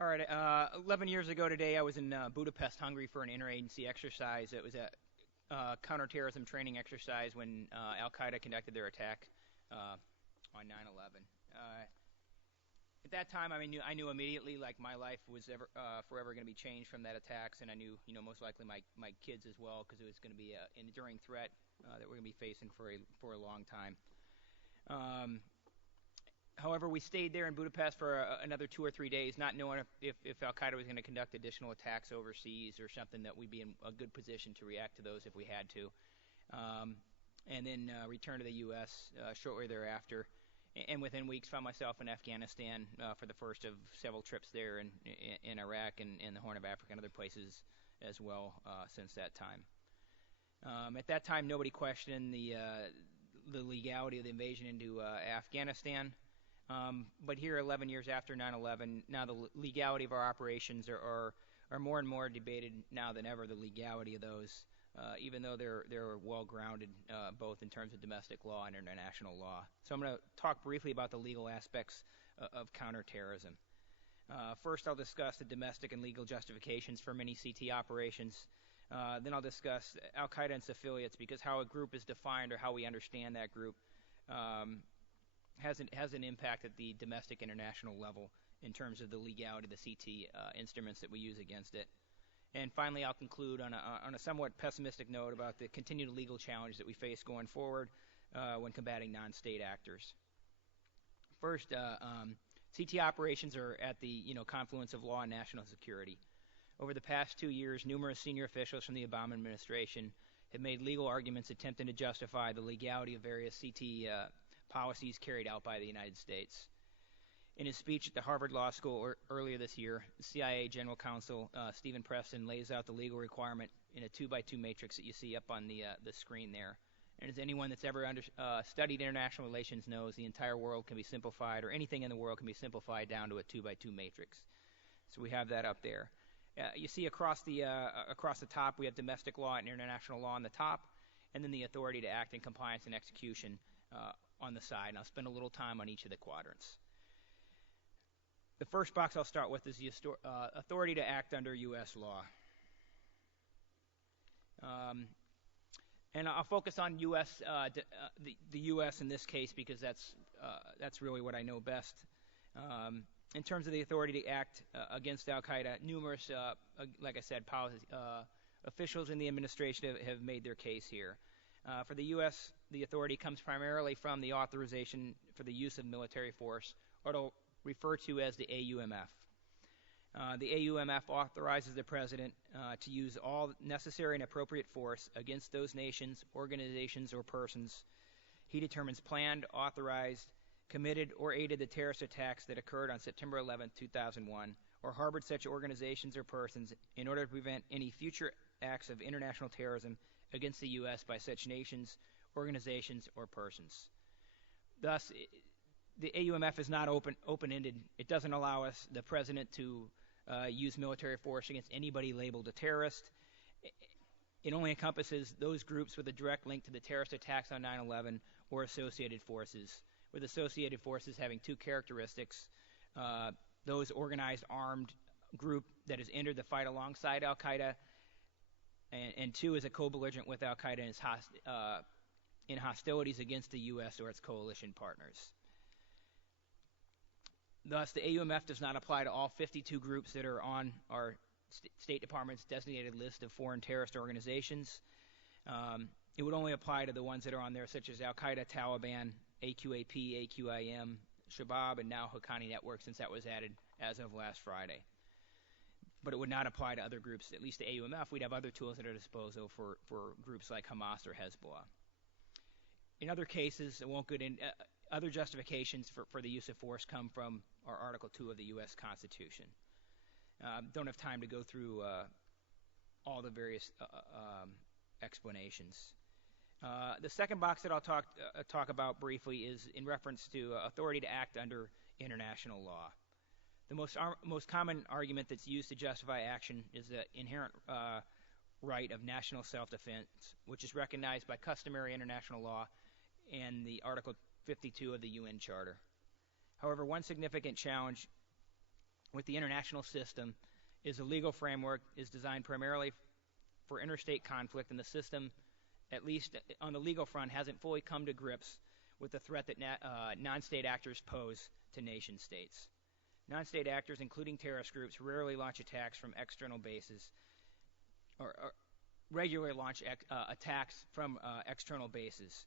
All right. 11 years ago today, I was in Budapest, Hungary for an interagency exercise. It was a counterterrorism training exercise when Al Qaeda conducted their attack on 9/11. At that time, I knew immediately, like, my life was forever going to be changed from that attacks, and I knew, most likely my kids as well, because it was going to be an enduring threat that we're going to be facing for a long time. However, we stayed there in Budapest for another 2 or 3 days, not knowing if Al Qaeda was going to conduct additional attacks overseas or something, that we'd be in a good position to react to those if we had to. And then returned to the U.S. Shortly thereafter. And within weeks, found myself in Afghanistan for the first of several trips there, in Iraq and the Horn of Africa and other places as well since that time. At that time, nobody questioned the legality of the invasion into Afghanistan. But here, 11 years after 9/11, now the legality of our operations are more and more debated now than ever. The legality of those, even though they're well grounded, both in terms of domestic law and international law. So I'm going to talk briefly about the legal aspects of counterterrorism. First, I'll discuss the domestic and legal justifications for many CT operations. Then I'll discuss Al Qaeda and its affiliates, because how a group is defined or how we understand that group has an impact at the domestic international level in terms of the legality of the CT instruments that we use against it. And finally, I'll conclude on a somewhat pessimistic note about the continued legal challenge that we face going forward when combating non-state actors. First, CT operations are at the confluence of law and national security. Over the past 2 years, numerous senior officials from the Obama administration have made legal arguments attempting to justify the legality of various CT policies carried out by the United States. In his speech at the Harvard Law School earlier this year, CIA General Counsel Stephen Preston lays out the legal requirement in a 2x2 matrix that you see up on the screen there. And as anyone that's ever studied international relations knows, the entire world can be simplified, or anything in the world can be simplified down to a 2x2 matrix. So we have that up there. You see across the top, we have domestic law and international law on the top, and then the authority to act in compliance and execution on the side. And I'll spend a little time on each of the quadrants. The first box I'll start with is the authority to act under U.S. law. And I'll focus on U.S. The U.S. in this case, because that's really what I know best. In terms of the authority to act against Al Qaeda, numerous, like I said, officials in the administration have made their case here. For the U.S., the authority comes primarily from the authorization for the use of military force, or to refer to as the AUMF. The AUMF authorizes the President to use all necessary and appropriate force against those nations, organizations, or persons he determines planned, authorized, committed, or aided the terrorist attacks that occurred on September 11, 2001, or harbored such organizations or persons in order to prevent any future acts of international terrorism against the U.S. by such nations, organizations, or persons. Thus, the AUMF is not open-ended. It doesn't allow the President to use military force against anybody labeled a terrorist. It only encompasses those groups with a direct link to the terrorist attacks on 9/11 or associated forces, with associated forces having two characteristics. Those organized armed group that has entered the fight alongside Al Qaeda, and two is a co-belligerent with Al Qaeda in hostilities against the U.S. or its coalition partners. Thus, the AUMF does not apply to all 52 groups that are on our State Department's designated list of foreign terrorist organizations. It would only apply to the ones that are on there, such as Al Qaeda, Taliban, AQAP, AQIM, Shabab, and now Haqqani Network, since that was added as of last Friday. But it would not apply to other groups, at least the AUMF. We'd have other tools at our disposal for groups like Hamas or Hezbollah. In other cases, I won't get in. Other justifications for the use of force come from our Article 2 of the U.S. Constitution. Don't have time to go through all the various explanations. The second box that I'll talk about briefly is in reference to authority to act under international law. The most common argument that's used to justify action is the inherent right of national self-defense, which is recognized by customary international law and the Article 52 of the UN Charter. However, one significant challenge with the international system is a legal framework is designed primarily for interstate conflict, and the system, at least on the legal front, hasn't fully come to grips with the threat that non-state actors pose to nation states. Non-state actors, including terrorist groups, rarely launch attacks from external bases or regularly launch attacks from external bases.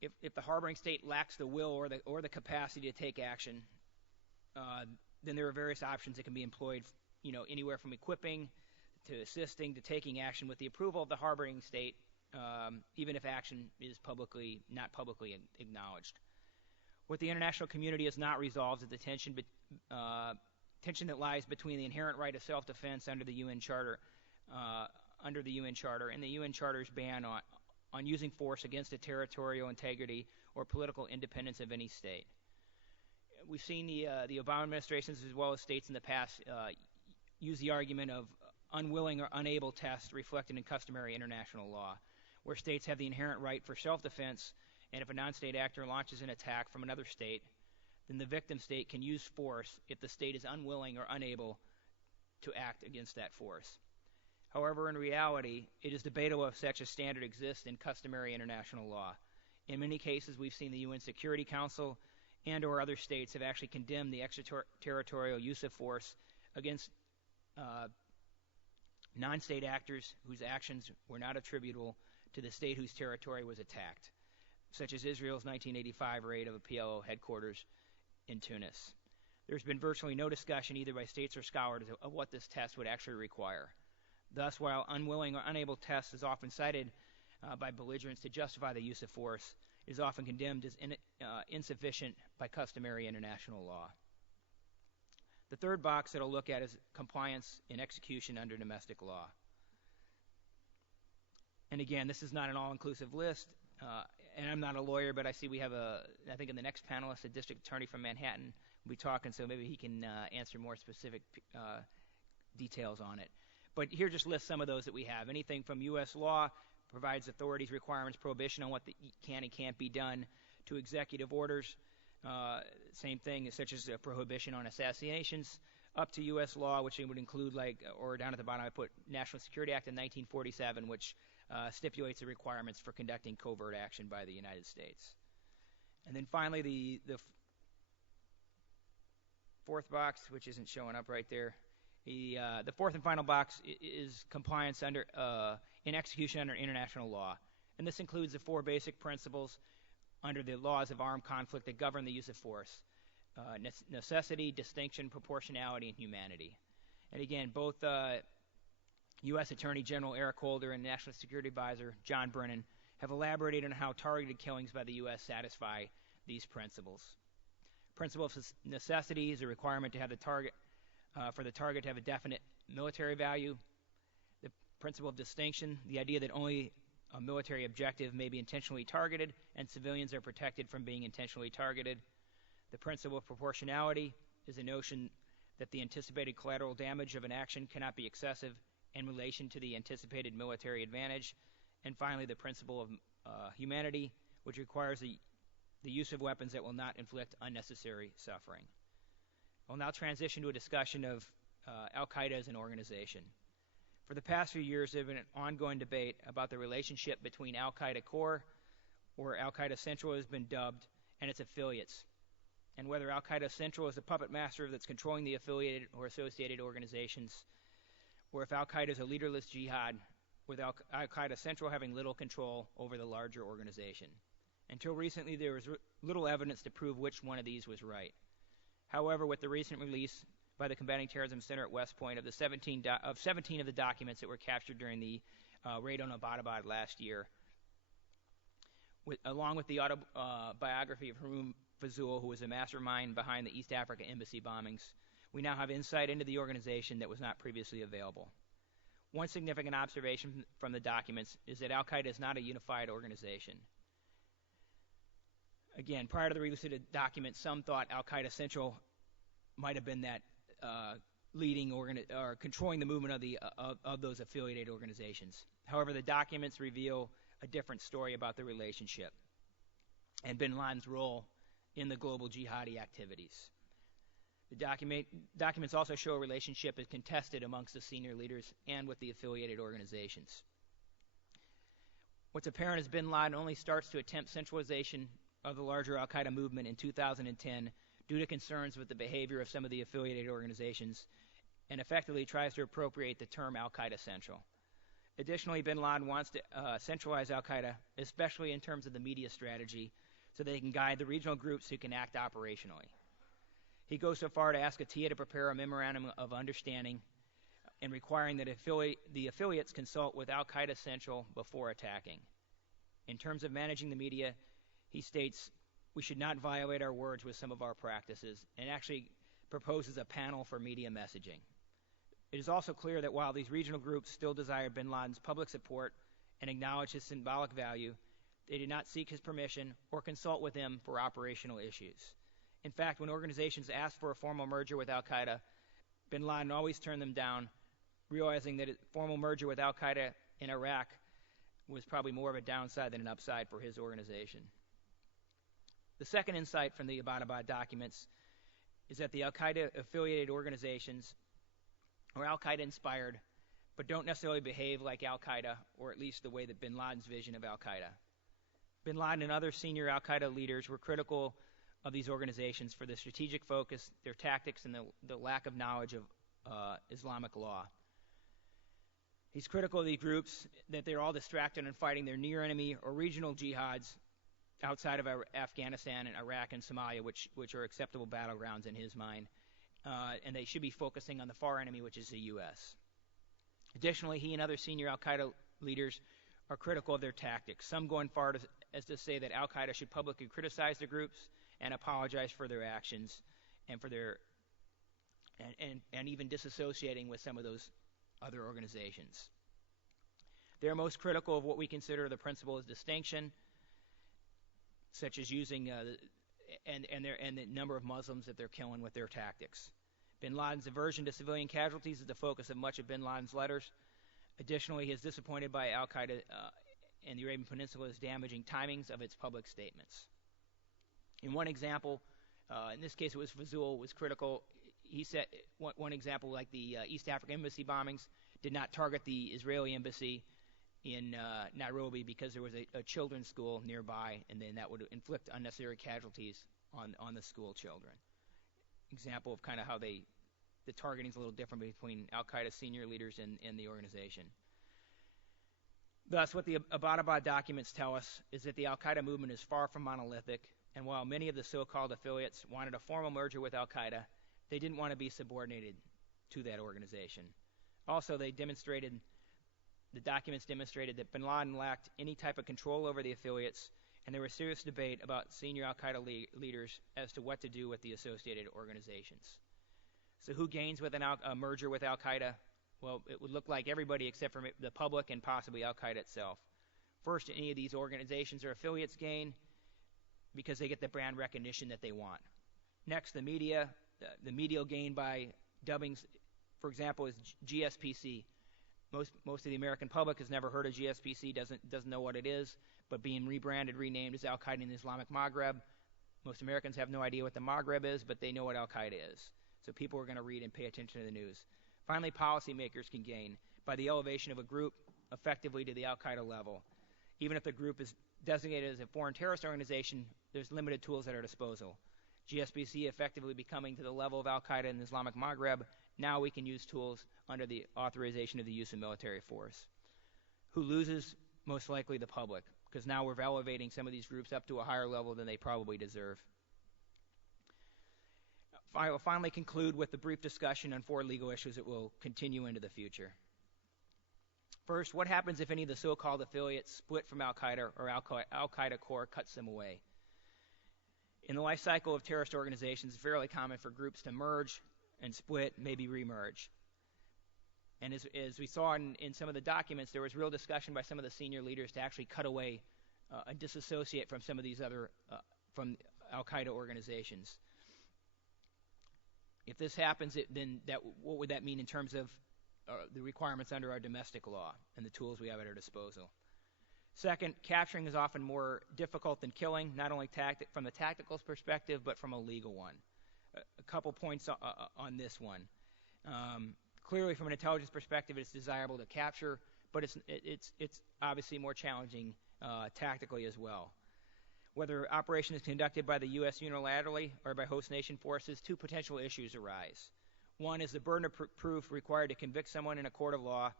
If the harboring state lacks the will or the capacity to take action, then there are various options that can be employed, anywhere from equipping to assisting to taking action with the approval of the harboring state, even if action is not publicly acknowledged. What the international community has not resolved is the tension that lies between the inherent right of self-defense under the UN Charter, and the UN Charter's ban on using force against the territorial integrity or political independence of any state. We've seen the Obama administrations as well as states in the past use the argument of unwilling or unable test reflected in customary international law, where states have the inherent right for self-defense, and if a non-state actor launches an attack from another state, then the victim state can use force if the state is unwilling or unable to act against that force. However, in reality, it is debatable if such a standard exists in customary international law. In many cases, we've seen the UN Security Council and or other states have actually condemned the extraterritorial use of force against non-state actors whose actions were not attributable to the state whose territory was attacked, such as Israel's 1985 raid of a PLO headquarters in Tunis. There's been virtually no discussion either by states or scholars of what this test would actually require. Thus, while unwilling or unable test is often cited by belligerents to justify the use of force, it is often condemned as insufficient by customary international law. The third box that I'll look at is compliance in execution under domestic law. And again, this is not an all-inclusive list, and I'm not a lawyer, but I see we have I think in the next panelist, a district attorney from Manhattan will be talking, so maybe he can answer more specific details on it. But here just lists some of those that we have. Anything from U.S. law provides authorities, requirements, prohibition on what can and can't be done, to executive orders, same thing, such as a prohibition on assassinations, up to U.S. law, which would include, or down at the bottom I put National Security Act in 1947, which stipulates the requirements for conducting covert action by the United States. And then finally, the fourth box, which isn't showing up right there, the fourth and final box is compliance in execution under international law. And this includes the four basic principles under the laws of armed conflict that govern the use of force: necessity, distinction, proportionality, and humanity. And again, both U.S. Attorney General Eric Holder and National Security Advisor John Brennan have elaborated on how targeted killings by the U.S. satisfy these principles. Principle of necessity is a requirement to have the target for the target to have a definite military value. The principle of distinction, the idea that only a military objective may be intentionally targeted and civilians are protected from being intentionally targeted. The principle of proportionality is a notion that the anticipated collateral damage of an action cannot be excessive in relation to the anticipated military advantage. And finally, the principle of humanity, which requires the use of weapons that will not inflict unnecessary suffering. I'll now transition to a discussion of Al-Qaeda as an organization. For the past few years, there has been an ongoing debate about the relationship between Al-Qaeda Core, or Al-Qaeda Central has been dubbed, and its affiliates, and whether Al-Qaeda Central is the puppet master that's controlling the affiliated or associated organizations, or if Al-Qaeda is a leaderless jihad, with Al-Qaeda Central having little control over the larger organization. Until recently, there was little evidence to prove which one of these was right. However, with the recent release by the Combating Terrorism Center at West Point of the 17 of the documents that were captured during the raid on Abbottabad last year, along with the autobiography of Haroon Fazul, who was a mastermind behind the East Africa embassy bombings, we now have insight into the organization that was not previously available. One significant observation from the documents is that Al-Qaeda is not a unified organization. Again, prior to the release of the documents, some thought Al-Qaeda Central might have been that leading or controlling the movement of those affiliated organizations. However, the documents reveal a different story about the relationship and bin Laden's role in the global jihadi activities. The documents also show a relationship is contested amongst the senior leaders and with the affiliated organizations. What's apparent is bin Laden only starts to attempt centralization of the larger al-Qaeda movement in 2010 due to concerns with the behavior of some of the affiliated organizations, and effectively tries to appropriate the term al-Qaeda Central. Additionally, bin Laden wants to centralize al-Qaeda, especially in terms of the media strategy, so they can guide the regional groups who can act operationally. He goes so far to ask ATIA to prepare a memorandum of understanding and requiring that the affiliates consult with al-Qaeda Central before attacking. In terms of managing the media, he states, we should not violate our words with some of our practices, and actually proposes a panel for media messaging. It is also clear that while these regional groups still desire bin Laden's public support and acknowledge his symbolic value, they did not seek his permission or consult with him for operational issues. In fact, when organizations asked for a formal merger with al-Qaeda, bin Laden always turned them down, realizing that a formal merger with al-Qaeda in Iraq was probably more of a downside than an upside for his organization. The second insight from the Abbottabad documents is that the al-Qaeda affiliated organizations are al-Qaeda inspired, but don't necessarily behave like al-Qaeda, or at least the way that bin Laden's vision of al-Qaeda. Bin Laden and other senior al-Qaeda leaders were critical of these organizations for their strategic focus, their tactics, and the lack of knowledge of Islamic law. He's critical of these groups that they're all distracted in fighting their near enemy or regional jihads outside of Afghanistan and Iraq and Somalia, which are acceptable battlegrounds in his mind, and they should be focusing on the far enemy, which is the U.S. Additionally, he and other senior al-Qaeda leaders are critical of their tactics, some going far as to say that al-Qaeda should publicly criticize the groups and apologize for their actions and for their and even disassociating with some of those other organizations. They're most critical of what we consider the principle of distinction, such as using and the number of Muslims that they're killing with their tactics. Bin Laden's aversion to civilian casualties is the focus of much of bin Laden's letters. Additionally, he is disappointed by al-Qaeda and the Arabian Peninsula's damaging timings of its public statements. In one example, in this case it was Fazul, was critical. He said one example, like the East African embassy bombings, did not target the Israeli embassy in Nairobi because there was a children's school nearby, and then that would inflict unnecessary casualties on the school children. Example of kind of how the targeting is a little different between al-Qaeda senior leaders and the organization. Thus, what the Abbottabad documents tell us is that the al-Qaeda movement is far from monolithic, and while many of the so-called affiliates wanted a formal merger with al-Qaeda, they didn't want to be subordinated to that organization. Also, the documents demonstrated that bin Laden lacked any type of control over the affiliates, and there was serious debate about senior al-Qaeda leaders as to what to do with the associated organizations. So who gains with a merger with al-Qaeda? Well, it would look like everybody except for the public and possibly al-Qaeda itself. First, any of these organizations or affiliates gain because they get the brand recognition that they want. Next, the media will gain by dubbing, for example, is GSPC. Most of the American public has never heard of GSPC, doesn't know what it is, but being rebranded, renamed as Al-Qaeda in the Islamic Maghreb. Most Americans have no idea what the Maghreb is, but they know what Al-Qaeda is. So people are going to read and pay attention to the news. Finally, policymakers can gain by the elevation of a group effectively to the Al-Qaeda level. Even if the group is designated as a foreign terrorist organization, there's limited tools at our disposal. GSPC effectively becoming to the level of Al-Qaeda in the Islamic Maghreb, now we can use tools under the authorization of the use of military force. Who loses? Most likely the public, because now we're elevating some of these groups up to a higher level than they probably deserve. I will finally conclude with a brief discussion on 4 legal issues that will continue into the future. First, what happens if any of the so-called affiliates split from Al-Qaeda or Al-Qaeda core cuts them away? In the life cycle of terrorist organizations, it's fairly common for groups to merge and split, maybe remerge. And as we saw in some of the documents, there was real discussion by some of the senior leaders to actually cut away and disassociate from some of these other, from Al-Qaeda organizations. If this happens, what would that mean in terms of the requirements under our domestic law and the tools we have at our disposal? Second, capturing is often more difficult than killing, not only from the tactical perspective, but from a legal one. a couple points on this one. Clearly, from an intelligence perspective, it's desirable to capture, but it's obviously more challenging tactically as well. Whether operation is conducted by the U.S. unilaterally or by host nation forces, two potential issues arise. One is the burden of proof required to convict someone in a court of law,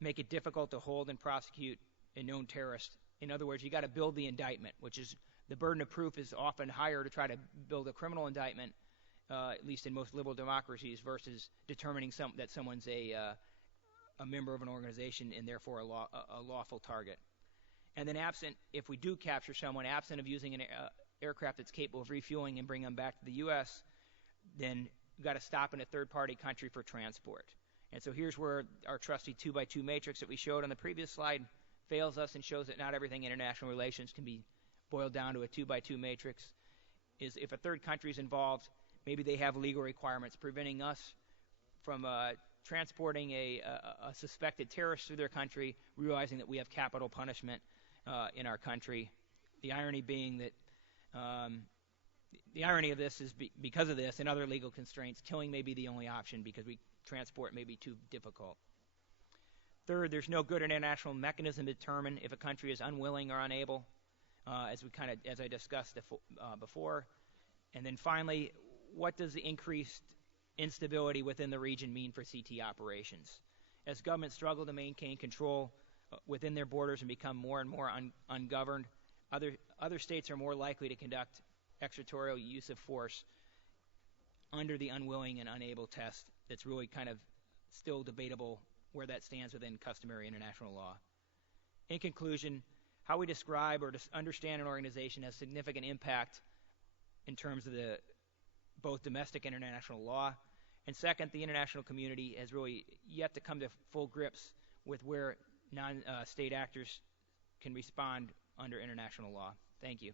make it difficult to hold and prosecute a known terrorist. In other words, you got to build the indictment, which is the burden of proof is often higher to try to build a criminal indictment, at least in most liberal democracies, versus determining that someone's a member of an organization and therefore a lawful target. And then if we do capture someone, absent of using an aircraft that's capable of refueling and bringing them back to the U.S., then you've got to stop in a third-party country for transport. And so here's where our trusty 2x2 matrix that we showed on the previous slide fails us and shows that not everything in international relations can be boiled down to a 2x2 matrix. Is if a third country is involved, maybe they have legal requirements preventing us from transporting a suspected terrorist through their country, realizing that we have capital punishment in our country. The irony being that the irony of this is because of this and other legal constraints, killing may be the only option because transport may be too difficult. Third, there's no good international mechanism to determine if a country is unwilling or unable, as I discussed before. And then finally, what does the increased instability within the region mean for CT operations? As governments struggle to maintain control within their borders and become more and more ungoverned, other states are more likely to conduct extraterritorial use of force under the unwilling and unable test. That's really kind of still debatable where that stands within customary international law. In conclusion, how we describe or understand an organization has significant impact in terms of both domestic and international law. And second, the international community has really yet to come to full grips with where non-state actors can respond under international law. Thank you.